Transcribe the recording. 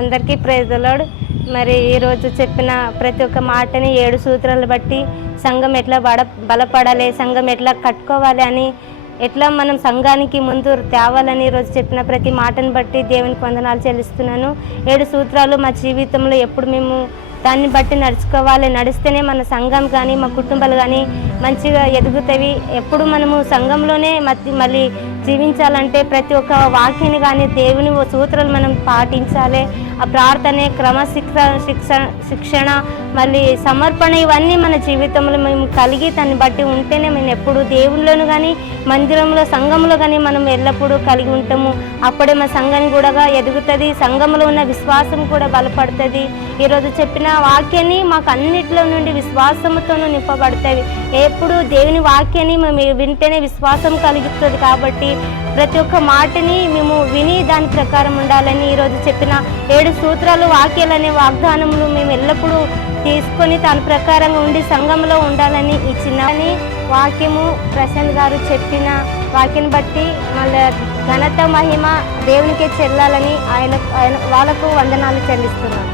అందరికీ praise the lord. మరి ఈరోజు చెప్పిన ప్రతి ఒక్క మాటని 7 సూత్రాలు బట్టి సంఘం ఎట్లా బలపడాలి, సంఘం ఎట్లా కట్టుకోవాలి అని, ఎట్లా మనం సంఘానికి ముందు తేవాలని ఈరోజు చెప్పిన ప్రతి మాటను బట్టి దేవునికి వందనాలు చెల్లిస్తున్నాను. 7 సూత్రాలు మా జీవితంలో ఎప్పుడు మేము దాన్ని బట్టి నడుచుకోవాలి. నడిస్తేనే మన సంఘం కానీ మా కుటుంబాలు కానీ మంచిగా ఎదుగుతాయి. ఎప్పుడు మనము సంఘంలోనే మళ్ళీ జీవించాలంటే ప్రతి ఒక్క వాక్యాన్ని కానీ దేవుని సూత్రాలు మనం పాటించాలి. ఆ ప్రార్థన, శిక్షణ, మళ్ళీ సమర్పణ ఇవన్నీ మన జీవితంలో మేము కలిగి దాన్ని బట్టి ఉంటేనే మేము ఎప్పుడు దేవుళ్ళను కానీ మందిరంలో సంఘంలో కానీ మనం ఎల్లప్పుడూ కలిగి ఉంటాము. అప్పుడే మా సంఘాన్ని కూడా ఎదుగుతుంది, సంఘంలో ఉన్న విశ్వాసం కూడా బలపడుతుంది. ఈరోజు చెప్పిన వాక్యాన్ని మాకు అన్నిట్లో నుండి విశ్వాసంతోనూ నింపబడుతుంది. ఎప్పుడు దేవుని వాక్యాన్ని మేము వింటేనే విశ్వాసం కలుగుతుంది. కాబట్టి ప్రతి ఒక్క మాటని మేము విని దాని ప్రకారం ఉండాలని ఈరోజు చెప్పిన 7 సూత్రాలు, వాక్యాలనే వాగ్దానములు మేము ఎల్లప్పుడూ తీసుకొని దాని ప్రకారంగా ఉండి సంఘంలో ఉండాలని ఈ చిన్నని వాక్యము ప్రశాంత్ గారు చెప్పిన వాక్యాన్ని బట్టి మళ్ళీ ఘనత మహిమ దేవునికే చెల్లాలని వాళ్ళకు వందనాలు చెల్లిస్తున్నాను.